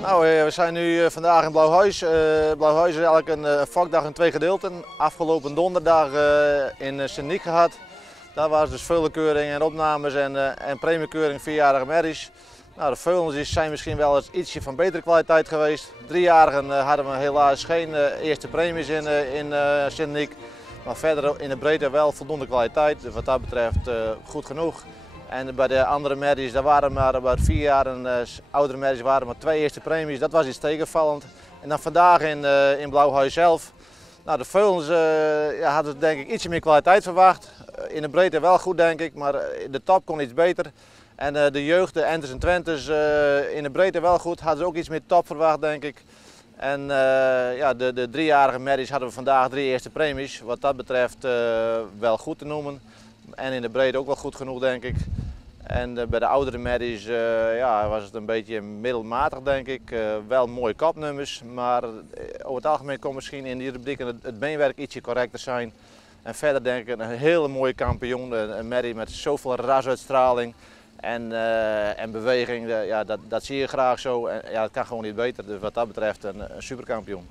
Nou, we zijn nu vandaag in Blauwhuis. Blauwhuis is eigenlijk een vakdag in 2 gedeelten. Afgelopen donderdag in Sint-Niek gehad. Daar waren dus veulekeuringen en opnames en premiekeuring 4-jarige merries. Nou, de veulens zijn misschien wel eens ietsje van betere kwaliteit geweest. 3-jarigen hadden we helaas geen eerste premies in Sint-Niek. Maar verder in de breedte wel voldoende kwaliteit. Dus wat dat betreft goed genoeg. En bij de andere merries, daar waren maar bij 4 jaar en oudere merries waren maar 2 eerste premies. Dat was iets tegenvallend. En dan vandaag in Blauwhuis zelf. Nou, de veulens hadden denk ik ietsje meer kwaliteit verwacht. In de breedte wel goed denk ik, maar de top kon iets beter. En de jeugd, de Enters en Twentes, in de breedte wel goed. Hadden ze ook iets meer top verwacht denk ik. En ja, de 3-jarige merries hadden we vandaag 3 eerste premies. Wat dat betreft wel goed te noemen. En in de breedte ook wel goed genoeg denk ik. En bij de oudere merries ja, was het een beetje middelmatig denk ik. Wel mooie kopnummers, maar over het algemeen kon misschien in die rubrieken het beenwerk ietsje correcter zijn. En verder denk ik een hele mooie kampioen, een merrie met zoveel rasuitstraling en beweging. Ja, dat zie je graag zo. En, ja, het kan gewoon niet beter, dus wat dat betreft een superkampioen.